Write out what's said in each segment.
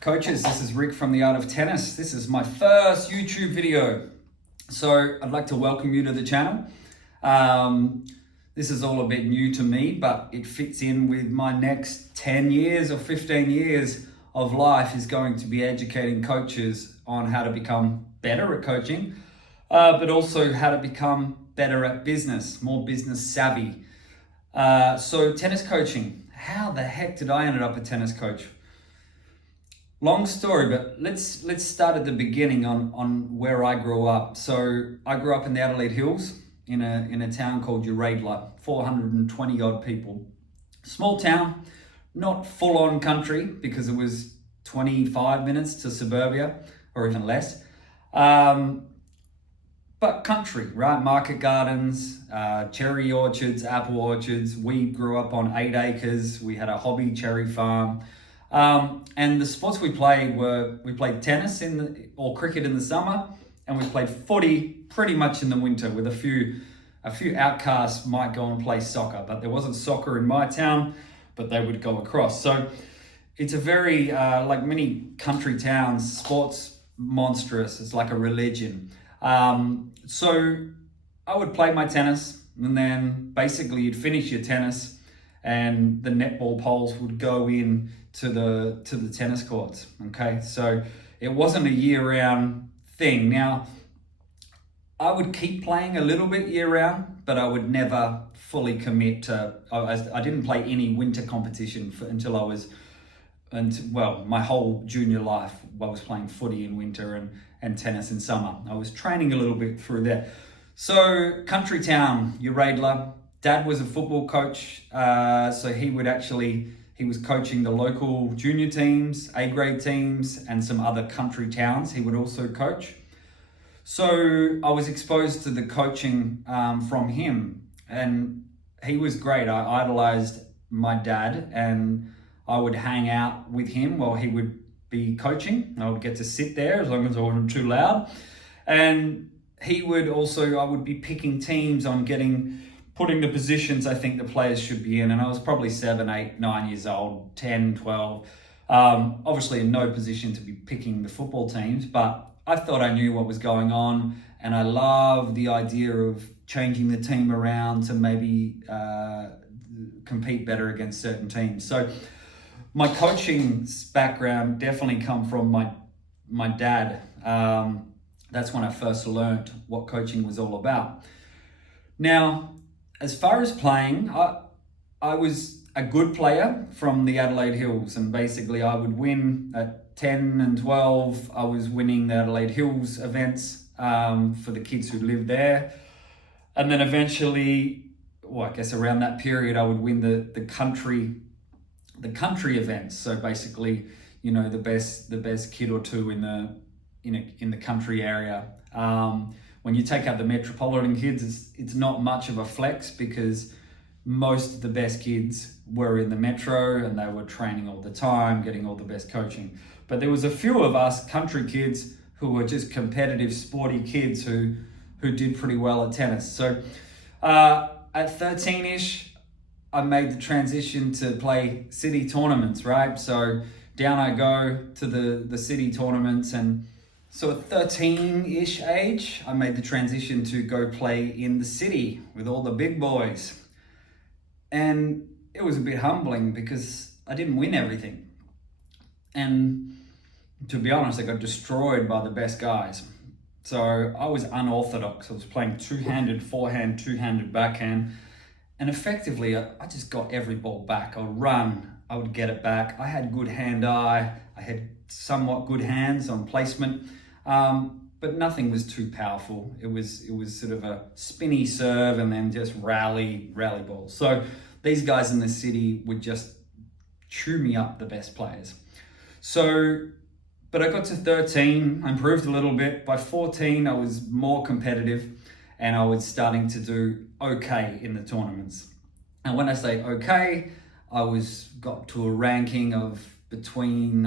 Coaches, this is Rick from The Art of Tennis. This is my first YouTube video. So I'd like to welcome you to the channel. This is all a bit new to me, but it fits in with my next 10 years or 15 years of life is going to be educating coaches on how to become better at coaching, but also how to become better at business, more business savvy. So tennis coaching, how the heck did I end up a tennis coach? Long story, but let's start at the beginning on where I grew up. So I grew up in the Adelaide Hills in a town called Uradla, 420 odd people. Small town, not full on country because it was 25 minutes to suburbia or even less. But country, right? Market gardens, cherry orchards, apple orchards. We grew up on 8 acres. We had a hobby cherry farm. And the sports we played played tennis or cricket in the summer, and we played footy pretty much in the winter, with a few outcasts might go and play soccer, but there wasn't soccer in my town, but they would go across. So it's a very, like many country towns, sports monstrous. It's like a religion. So I would play my tennis, and then basically you'd finish your tennis and the netball poles would go in to the tennis courts. Okay, so it wasn't a year-round thing. Now, I would keep playing a little bit year-round, but I would never fully commit to. I didn't play any winter competition until I was, my whole junior life. I was playing footy in winter and tennis in summer. I was training a little bit through there. So country town, Uradla. Dad was a football coach, so he was coaching the local junior teams, A-grade teams, and some other country towns he would also coach. So I was exposed to the coaching from him, and he was great. I idolized my dad, and I would hang out with him while he would be coaching. I would get to sit there as long as I wasn't too loud. And I would be picking teams on putting the positions I think the players should be in. And I was probably 7, 8, 9 years old, 10, 12. Obviously in no position to be picking the football teams, but I thought I knew what was going on. And I love the idea of changing the team around to maybe compete better against certain teams. So my coaching background definitely come from my dad. That's when I first learned what coaching was all about. Now, as far as playing, I was a good player from the Adelaide Hills, and basically I would win at 10 and 12. I was winning the Adelaide Hills events for the kids who lived there. And then eventually, I guess around that period, I would win the country events. So basically, the best kid or two in the country area. When you take out the metropolitan kids, it's not much of a flex because most of the best kids were in the metro and they were training all the time, getting all the best coaching. But there was a few of us country kids who were just competitive, sporty kids who did pretty well at tennis. So at 13-ish, I made the transition to play city tournaments, right? So down I go to the city tournaments, and so at 13-ish age, I made the transition to go play in the city with all the big boys. And it was a bit humbling because I didn't win everything. And to be honest, I got destroyed by the best guys. So I was unorthodox. I was playing two-handed forehand, two-handed backhand. And effectively, I just got every ball back. I would run, I would get it back. I had good hand-eye. I had somewhat good hands on placement. But nothing was too powerful. It was sort of a spinny serve and then just rally balls. So these guys in the city would just chew me up, the best players. But I got to 13, I improved a little bit. By 14, I was more competitive and I was starting to do okay in the tournaments. And when I say okay, I got to a ranking of I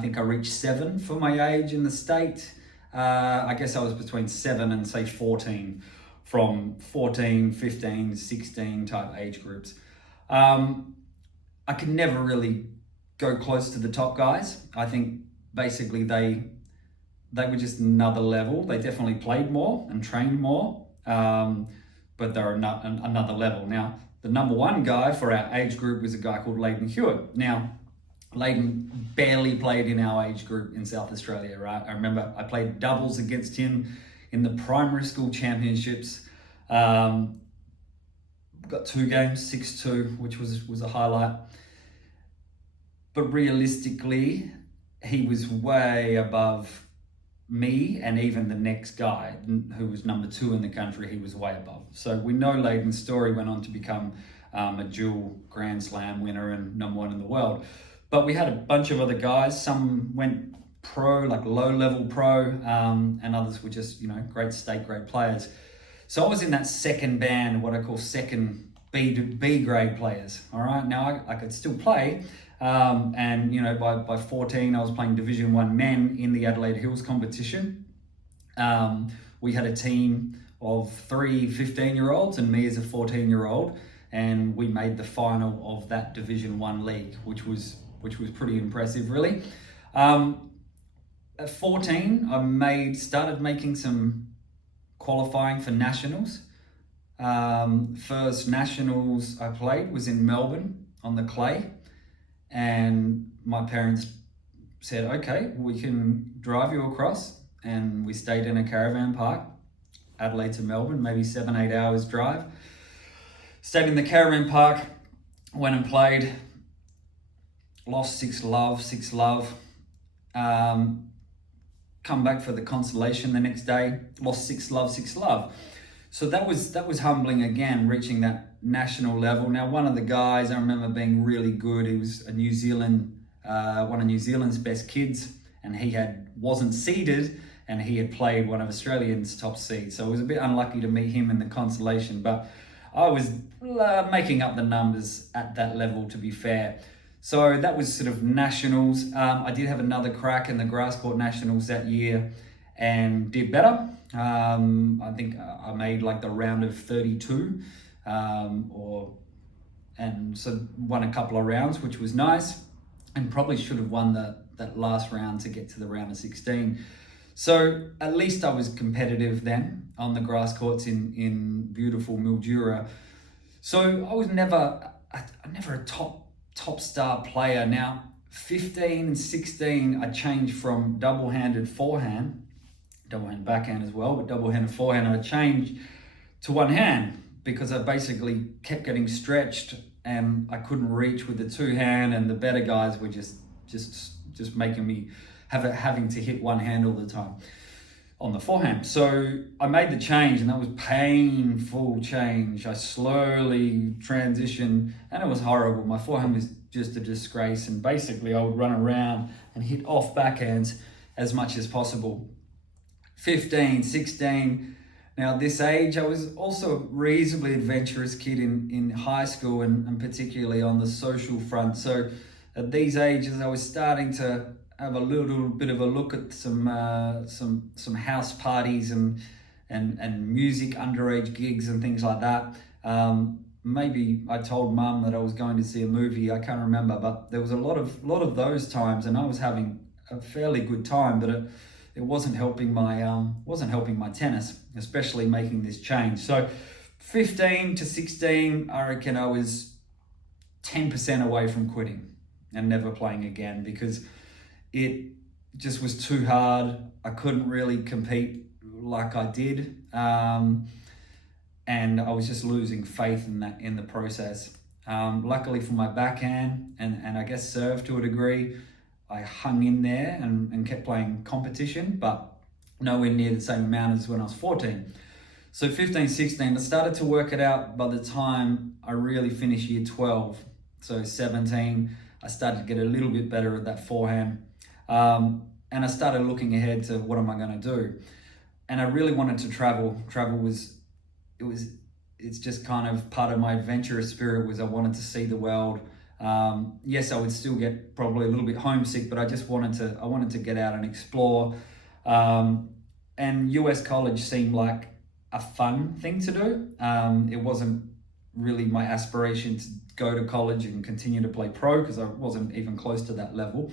think I reached 7 for my age in the state. I guess I was between 7 and say 14, from 14, 15, 16 type age groups. I could never really go close to the top guys. I think basically they were just another level. They definitely played more and trained more, but they're another level. Now, the number one guy for our age group was a guy called Leighton Hewitt. Now, Leighton barely played in our age group in South Australia, right? I remember I played doubles against him in the primary school championships. Got 2 games, 6-2, which was a highlight. But realistically, he was way above me and even the next guy who was number 2 in the country. He was way above. So we know Leighton's story went on to become a dual Grand Slam winner and number 1 in the world. But we had a bunch of other guys. Some went pro, like low-level pro, and others were just, great state grade players. So I was in that second band, what I call second B grade players. All right, now I could still play. And by 14, I was playing Division 1 men in the Adelaide Hills competition. We had a team of 3 15-year-olds and me as a 14-year-old, and we made the final of that Division 1 league, which was pretty impressive, really. At 14, I started making some qualifying for nationals. First nationals I played was in Melbourne on the clay. And my parents said, okay, we can drive you across. And we stayed in a caravan park, Adelaide to Melbourne, maybe 7-8 hours drive. Stayed in the caravan park, went and played, lost 6-love. Come back for the consolation the next day, lost 6-love. So that was humbling again, reaching that national level. Now, one of the guys I remember being really good. He was one of New Zealand's best kids, and he wasn't seeded, and he had played one of Australia's top seeds. So I was a bit unlucky to meet him in the consolation, but I was making up the numbers at that level, to be fair. So that was sort of nationals. I did have another crack in the grass court nationals that year and did better. I think I made like the round of 32, and so won a couple of rounds, which was nice, and probably should have won that last round to get to the round of 16. So at least I was competitive then on the grass courts in beautiful Mildura. So I was never a top star player. Now, 15 and 16, I changed from double-handed backhand as well, but double-handed forehand, I changed to one hand because I basically kept getting stretched and I couldn't reach with the 2-hand, and the better guys were just making me having to hit one hand all the time on the forehand. So I made the change, and that was painful change. I slowly transitioned, and it was horrible. My forehand was just a disgrace, and basically I would run around and hit off backhands as much as possible. 15, 16. Now, at this age, I was also a reasonably adventurous kid in high school and particularly on the social front. So at these ages, I was starting to have a little bit of a look at some house parties and music, underage gigs and things like that. Maybe I told Mum that I was going to see a movie. I can't remember, but there was a lot of those times, and I was having a fairly good time, but it wasn't helping my tennis, especially making this change. So 15 to 16, I reckon I was 10% away from quitting and never playing again, because it just was too hard. I couldn't really compete like I did. And I was just losing faith in the process. Luckily for my backhand and I guess serve to a degree, I hung in there and kept playing competition, but nowhere near the same amount as when I was 14. So 15, 16, I started to work it out by the time I really finished year 12. So 17, I started to get a little bit better at that forehand. And I started looking ahead to what am I going to do? And I really wanted to travel. It's just kind of part of my adventurous spirit was I wanted to see the world. Yes, I would still get probably a little bit homesick, but I wanted to get out and explore. And US college seemed like a fun thing to do. It wasn't really my aspiration to go to college and continue to play pro, because I wasn't even close to that level.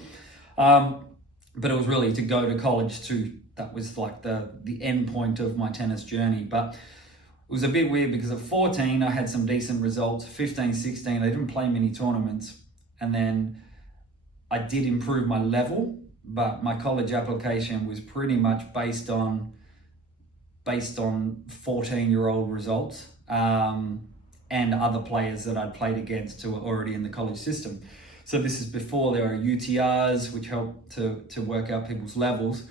but it was really to go to college too. That was like the end point of my tennis journey. But it was a bit weird because at 14, I had some decent results. 15, 16, I didn't play many tournaments. And then I did improve my level, but my college application was pretty much based on 14-year-old results, and other players that I'd played against who were already in the college system. So this is before there were UTRs, which helped to work out people's levels.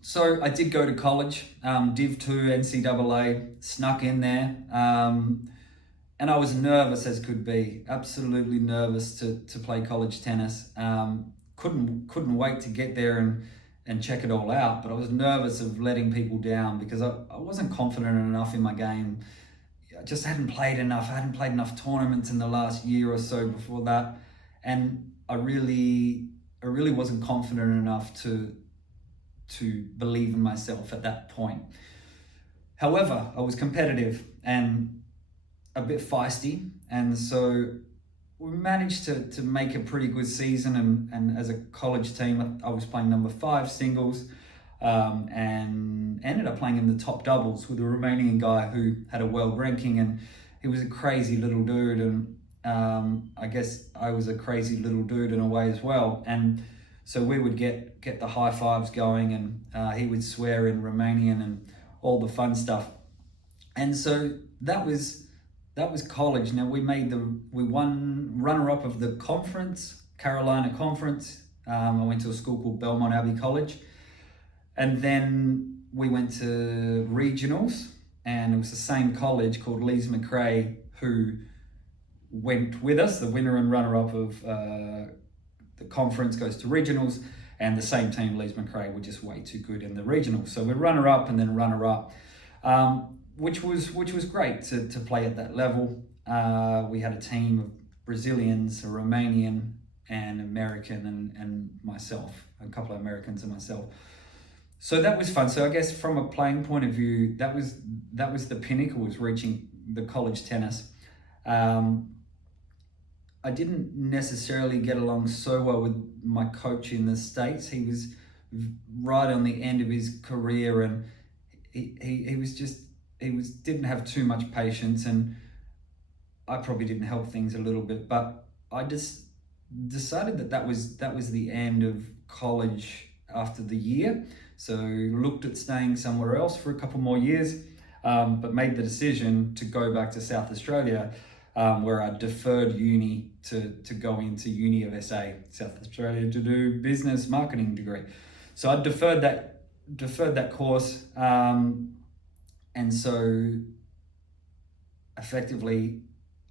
So I did go to college, Div 2, NCAA, snuck in there. And I was nervous as could be, absolutely nervous to play college tennis. Couldn't wait to get there and check it all out, but I was nervous of letting people down because I wasn't confident enough in my game. I just hadn't played enough. I hadn't played enough tournaments in the last year or so before that. And I really wasn't confident enough to believe in myself at that point. However, I was competitive and a bit feisty, and so we managed to make a pretty good season, and as a college team I was playing number 5 singles, and ended up playing in the top doubles with a Romanian guy who had a world ranking, and he was a crazy little dude, and I guess I was a crazy little dude in a way as well. And so we would get the high fives going, and he would swear in Romanian and all the fun stuff. And so that was college. Now we won runner-up of the conference, Carolina Conference. I went to a school called Belmont Abbey College, and then we went to regionals, and it was the same college called Lees McRae who went with us. The winner and runner-up of the conference goes to regionals, and the same team, Lees McRae, were just way too good in the regionals. So we're runner-up and then runner-up. Which was great to play at that level. We had a team of Brazilians, a Romanian, and American, and myself, a couple of Americans and myself. So that was fun. So I guess from a playing point of view, that was the pinnacle, was reaching the college tennis. I didn't necessarily get along so well with my coach in the States. He was right on the end of his career, and he didn't have too much patience, and I probably didn't help things a little bit. But I just decided that was the end of college after the year. So looked at staying somewhere else for a couple more years, but made the decision to go back to South Australia, where I deferred uni to go into Uni of SA, South Australia, to do business marketing degree. So I deferred that course. And so effectively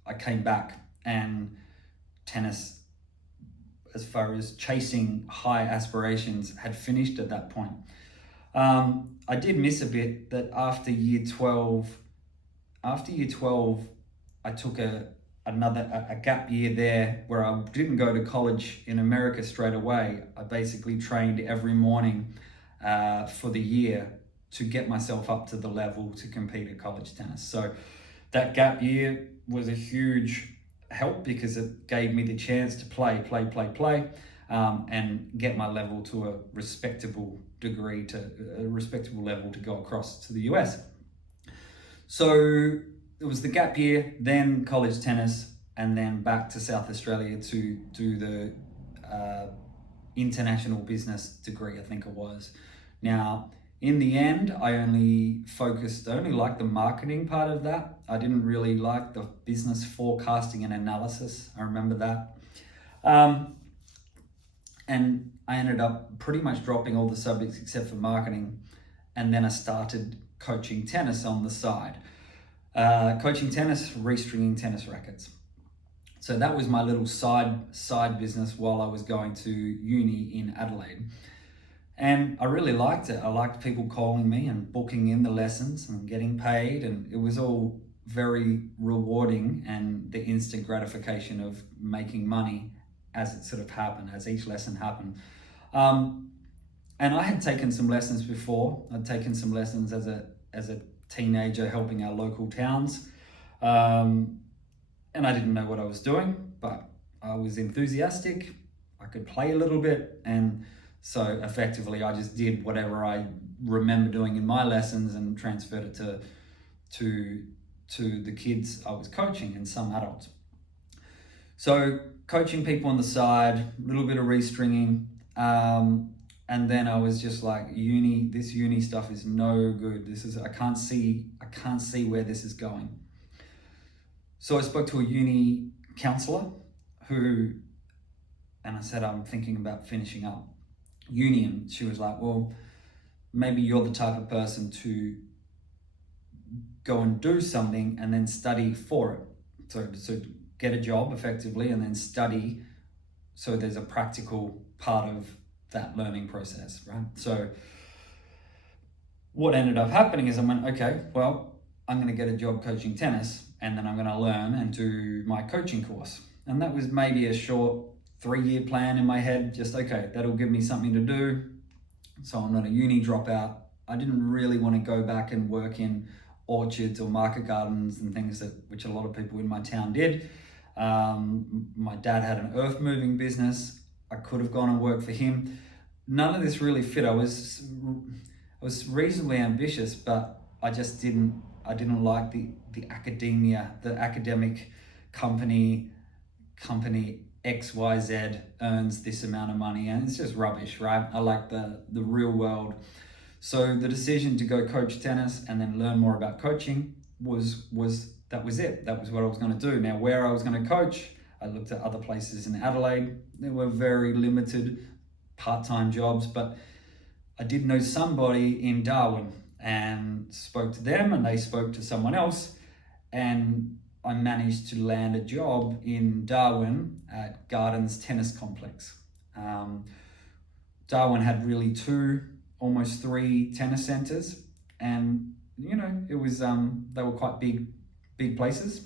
I came back, and tennis, as far as chasing high aspirations, had finished at that point. I did miss a bit that after year 12, I took a gap year there where I didn't go to college in America straight away. I basically trained every morning for the year to get myself up to the level to compete at college tennis. So that gap year was a huge help because it gave me the chance to play, and get my level to a respectable degree, to a respectable level to go across to the US. So it was the gap year, then college tennis, and then back to South Australia to do the international business degree, I think it was. Now, in the end, I only liked the marketing part of that. I didn't really like the business forecasting and analysis. I remember that. And I ended up pretty much dropping all the subjects except for marketing. And then I started coaching tennis on the side. Coaching tennis, restringing tennis rackets. So that was my little side business while I was going to uni in Adelaide. And I really liked it. I liked people calling me and booking in the lessons and getting paid, and it was all very rewarding, and the instant gratification of making money as it sort of happened, as each lesson happened. And I had taken some lessons before. I'd taken some lessons as a teenager helping our local towns. And I didn't know what I was doing, but I was enthusiastic. I could play a little bit. And so effectively I just did whatever I remember doing in my lessons and transferred it to the kids I was coaching and some adults. So coaching people on the side, a little bit of restringing, and then I was just like, this uni stuff is no good. I can't see where this is going. So I spoke to a uni counselor and I said, I'm thinking about finishing up uni. And she was like, well, maybe you're the type of person to go and do something and then study for it. So get a job effectively and then study. So there's a practical part of that learning process, right? So what ended up happening is I went, okay, well, I'm going to get a job coaching tennis and then I'm going to learn and do my coaching course. And that was maybe a short 3-year plan in my head. Just, okay, that'll give me something to do. So I'm not a uni dropout. I didn't really want to go back and work in orchards or market gardens and things which a lot of people in my town did. My dad had an earth moving business. I could have gone and worked for him. None of this really fit. I was reasonably ambitious, but I just didn't like the academia, the academic company XYZ earns this amount of money, and it's just rubbish, right? I like the real world. So the decision to go coach tennis and then learn more about coaching was it. That was what I was going to do. Now, where I was going to coach, I looked at other places in Adelaide. There were very limited part-time jobs, but I did know somebody in Darwin and spoke to them, and they spoke to someone else, and I managed to land a job in Darwin at Gardens Tennis Complex. Darwin had really 2, almost 3 tennis centers, and it was they were quite big places.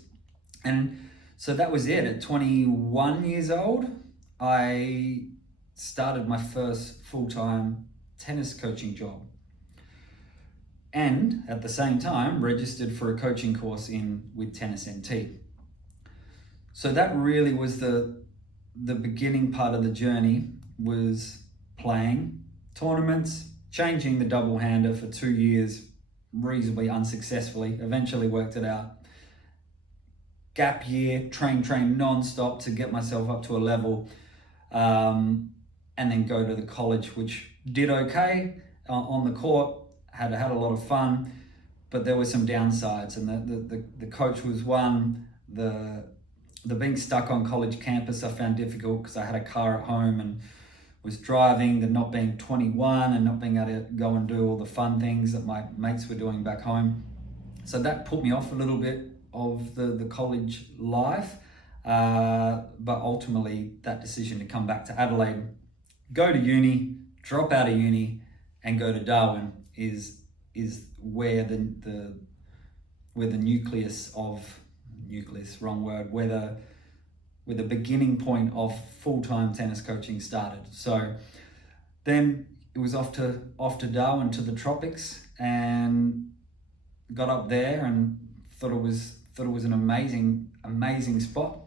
And so that was it. At 21 years old, I started my first full-time tennis coaching job, and at the same time registered for a coaching course with Tennis NT. So that really was the beginning part of the journey, was playing tournaments, changing the double hander for 2 years reasonably unsuccessfully, eventually worked it out. Gap year, train non-stop to get myself up to a level, and then go to the college, which did okay on the court, had a lot of fun, but there were some downsides, and the coach was one. The being stuck on college campus I found difficult because I had a car at home and was driving, the not being 21 and not being able to go and do all the fun things that my mates were doing back home. So that put me off a little bit of the college life, but ultimately that decision to come back to Adelaide, go to uni, drop out of uni and go to Darwin is where the beginning point of full-time tennis coaching started. So then it was off to Darwin, to the tropics, and got up there and thought it was an amazing spot.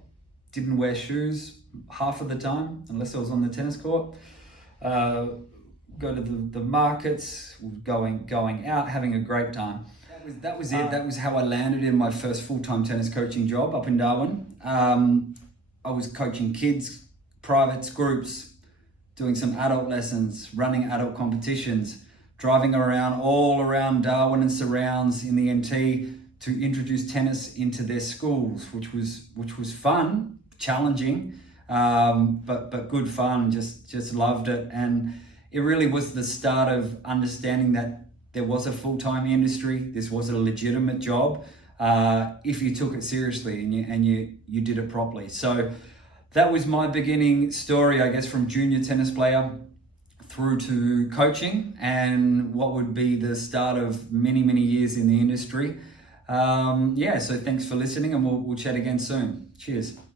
Didn't wear shoes half of the time unless I was on the tennis court. Go to the markets, going out, having a great time. That was it. That was how I landed in my first full-time tennis coaching job up in Darwin. I was coaching kids, privates, groups, doing some adult lessons, running adult competitions, driving all around Darwin and surrounds in the NT to introduce tennis into their schools, which was fun, challenging, but good fun. Just loved it, and it really was the start of understanding that there was a full-time industry. This was a legitimate job if you took it seriously and you did it properly. So that was my beginning story, I guess, from junior tennis player through to coaching, and what would be the start of many years in the industry. So thanks for listening, and we'll chat again soon. Cheers.